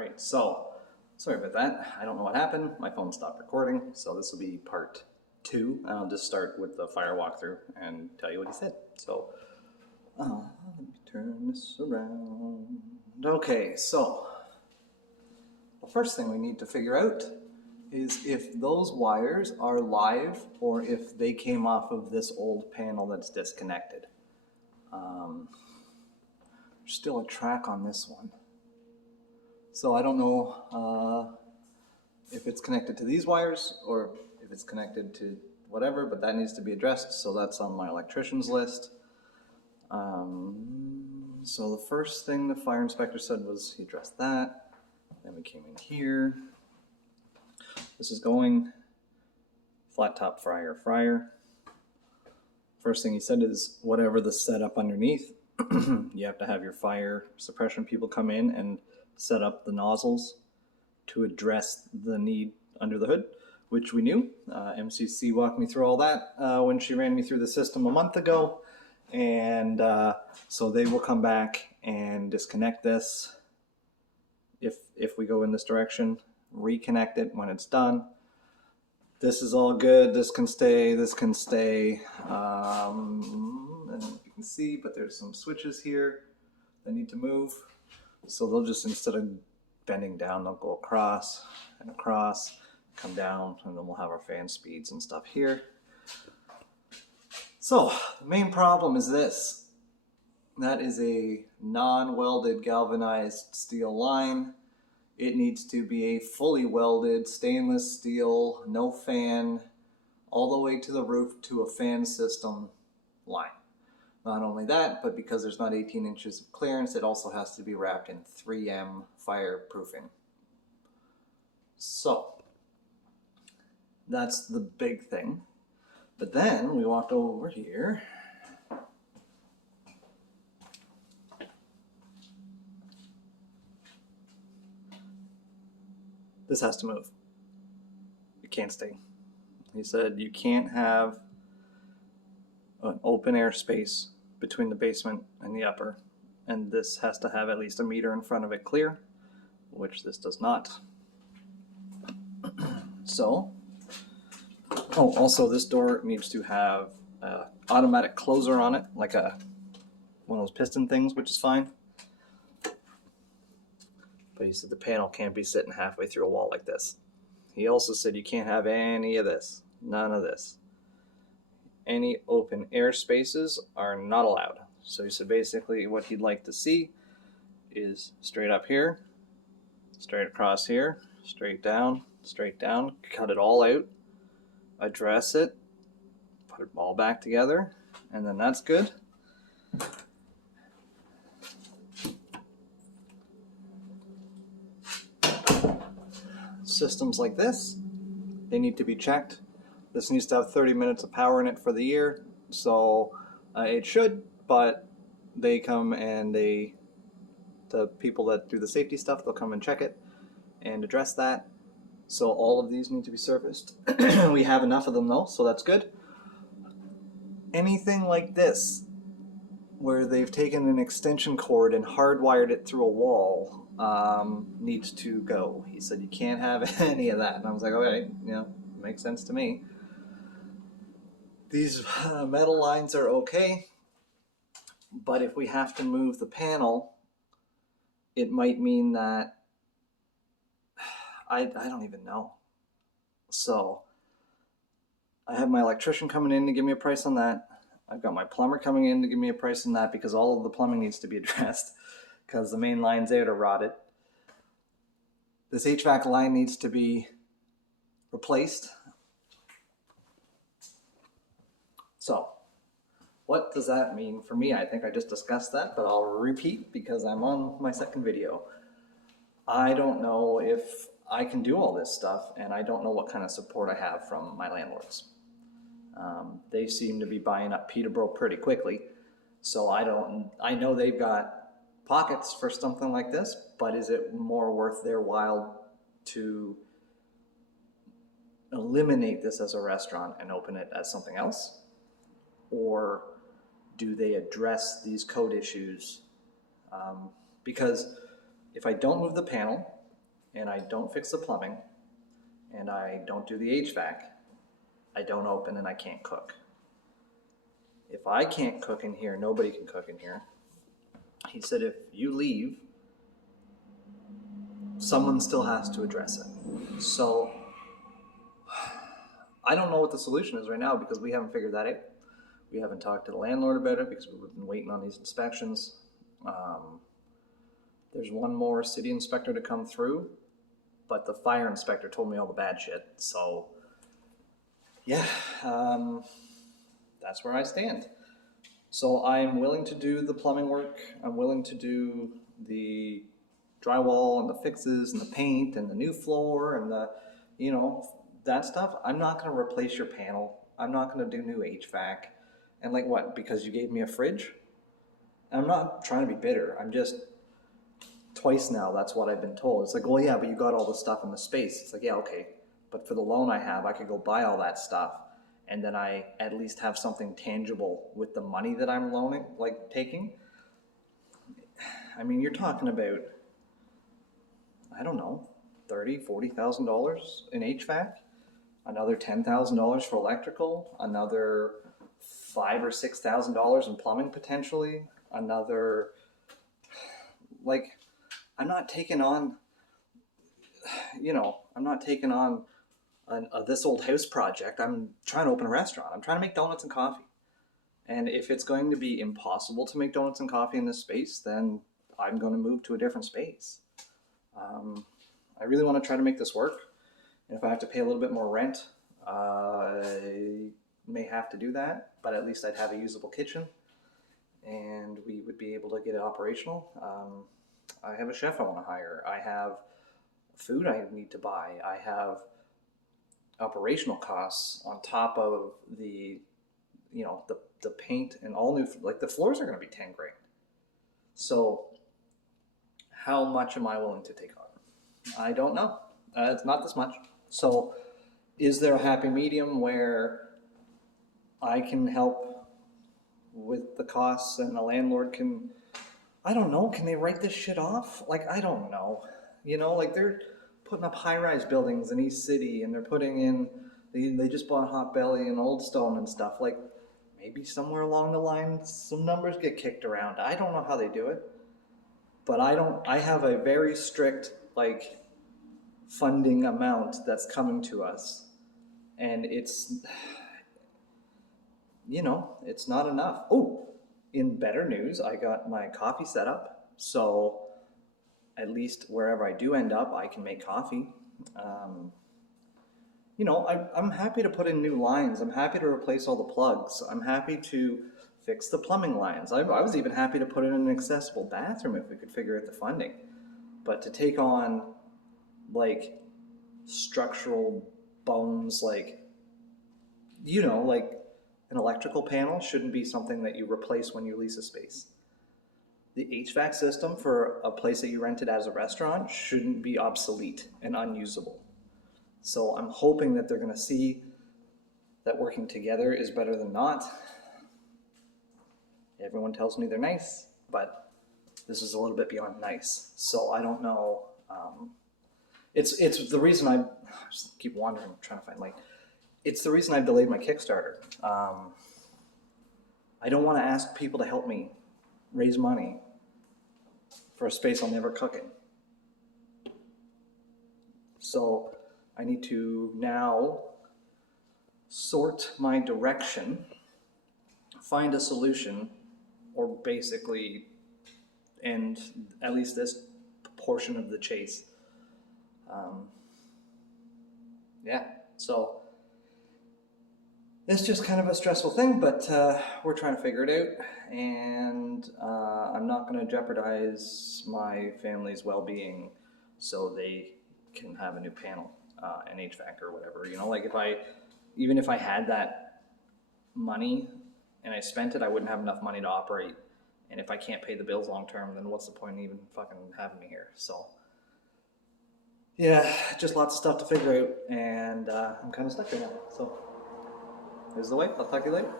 right, so sorry about that. I don't know what happened. My phone stopped recording, so this will be part 2. I'll just start with the fire walkthrough and tell you what he said. So, let me turn this around. Okay, so the first thing we need to figure out is if those wires are live or if they came off of this old panel that's disconnected. There's still a track on this one. So I don't know if it's connected to these wires or if it's connected to whatever, but that needs to be addressed. So that's on my electrician's list. So the first thing the fire inspector said was he addressed that. Then we came in here. This is going flat top fryer. First thing he said is whatever the setup underneath, you have to have your fire suppression people come in and set up the nozzles to address the need under the hood, which we knew. MCC walked me through all that when she ran me through the system a month ago. And so they will come back and disconnect this if we go in this direction, reconnect it when it's done. This is all good. This can stay. And you can see, but there's some switches here that need to move. So they'll just, instead of bending down, they'll go across and across, come down, and then we'll have our fan speeds and stuff here. So the main problem is this. That is a non-welded galvanized steel line. It needs to be a fully welded stainless steel, no fan, all the way to the roof to a fan system line. Not only that, but because there's not 18 inches of clearance, it also has to be wrapped in 3M fireproofing. So that's the big thing. But then we walked over here. This has to move. It can't stay. He said you can't have an open air space between the basement and the upper, and this has to have at least a meter in front of it clear, which this does not. So, also this door needs to have an automatic closer on it, like one of those piston things, which is fine. But he said the panel can't be sitting halfway through a wall like this. He also said you can't have any of this, none of this. Any open air spaces are not allowed. So he said basically what he'd like to see is straight up here, straight across here, straight down, cut it all out, address it, put it all back together, and then that's good. Systems like this, they need to be checked. This needs to have 30 minutes of power in it for the year, so it should, but they come and the people that do the safety stuff, they'll come and check it and address that. So all of these need to be serviced. We have enough of them though, so that's good. Anything like this, where they've taken an extension cord and hardwired it through a wall, needs to go. He said you can't have any of that, and I was like, okay, makes sense to me. These metal lines are okay, but if we have to move the panel, it might mean that I don't even know. So I have my electrician coming in to give me a price on that. I've got my plumber coming in to give me a price on that because all of the plumbing needs to be addressed because the main line's there to rot it. This HVAC line needs to be replaced. So what does that mean for me? I think I just discussed that, but I'll repeat because I'm on my second video. I don't know if I can do all this stuff, and I don't know what kind of support I have from my landlords. They seem to be buying up Peterborough pretty quickly, so I know they've got pockets for something like this, but is it more worth their while to eliminate this as a restaurant and open it as something else? Or do they address these code issues? Because if I don't move the panel, and I don't fix the plumbing, and I don't do the HVAC, I don't open and I can't cook. If I can't cook in here, nobody can cook in here. He said if you leave, someone still has to address it. So I don't know what the solution is right now because we haven't figured that out. We haven't talked to the landlord about it because we've been waiting on these inspections. There's one more city inspector to come through, but the fire inspector told me all the bad shit. So yeah, that's where I stand. So I'm willing to do the plumbing work. I'm willing to do the drywall and the fixes and the paint and the new floor and the, you know, that stuff. I'm not going to replace your panel. I'm not going to do new HVAC. And like what? Because you gave me a fridge? I'm not trying to be bitter. I'm just, twice now, that's what I've been told. It's like, well, yeah, but you got all the stuff in the space. It's like, yeah, okay. But for the loan I have, I could go buy all that stuff. And then I at least have something tangible with the money that I'm loaning, like taking. I mean, you're talking about, I don't know, $30,000, $40,000 in HVAC, another $10,000 for electrical, another $5,000 or $6,000 in plumbing potentially, another, like, I'm not taking on, you know, I'm not taking on this old house project. I'm trying to open a restaurant. I'm trying to make donuts and coffee. And if it's going to be impossible to make donuts and coffee in this space, then I'm going to move to a different space. I really want to try to make this work. And if I have to pay a little bit more rent, I may have to do that, but at least I'd have a usable kitchen and we would be able to get it operational. I have a chef I want to hire. I have food I need to buy. I have operational costs on top of the, you know, the paint and all new, like the floors are going to be 10 grand. So how much am I willing to take on? I don't know. It's not this much. So is there a happy medium where I can help with the costs and the landlord can, I don't know, can they write this shit off? Like, I don't know. You know, like they're putting up high-rise buildings in East City and they're putting in, they just bought Hot Belly and Old Stone and stuff. Like maybe somewhere along the line some numbers get kicked around. I don't know how they do it. But I have a very strict like funding amount that's coming to us. And it's, you know, it's not enough. Oh, in better news, I got my coffee set up. So at least wherever I do end up, I can make coffee. You know, I'm happy to put in new lines. I'm happy to replace all the plugs. I'm happy to fix the plumbing lines. I was even happy to put in an accessible bathroom if we could figure out the funding. But to take on like structural bones, like, you know, like an electrical panel shouldn't be something that you replace when you lease a space. The HVAC system for a place that you rented as a restaurant shouldn't be obsolete and unusable. So I'm hoping that they're going to see that working together is better than not. Everyone tells me they're nice, but this is a little bit beyond nice. So I don't know. It's the reason I just keep wandering, trying to find like, it's the reason I've delayed my Kickstarter. I don't want to ask people to help me raise money for a space I'll never cook in. So I need to now sort my direction, find a solution, or basically end at least this portion of the chase. Yeah, so it's just kind of a stressful thing, but we're trying to figure it out, and I'm not going to jeopardize my family's well-being so they can have a new panel and HVAC or whatever. You know, like even if I had that money and I spent it, I wouldn't have enough money to operate. And if I can't pay the bills long term, then what's the point in even fucking having me here? So yeah, just lots of stuff to figure out, and I'm kind of stuck right now. So here's the way. I'll talk to you later.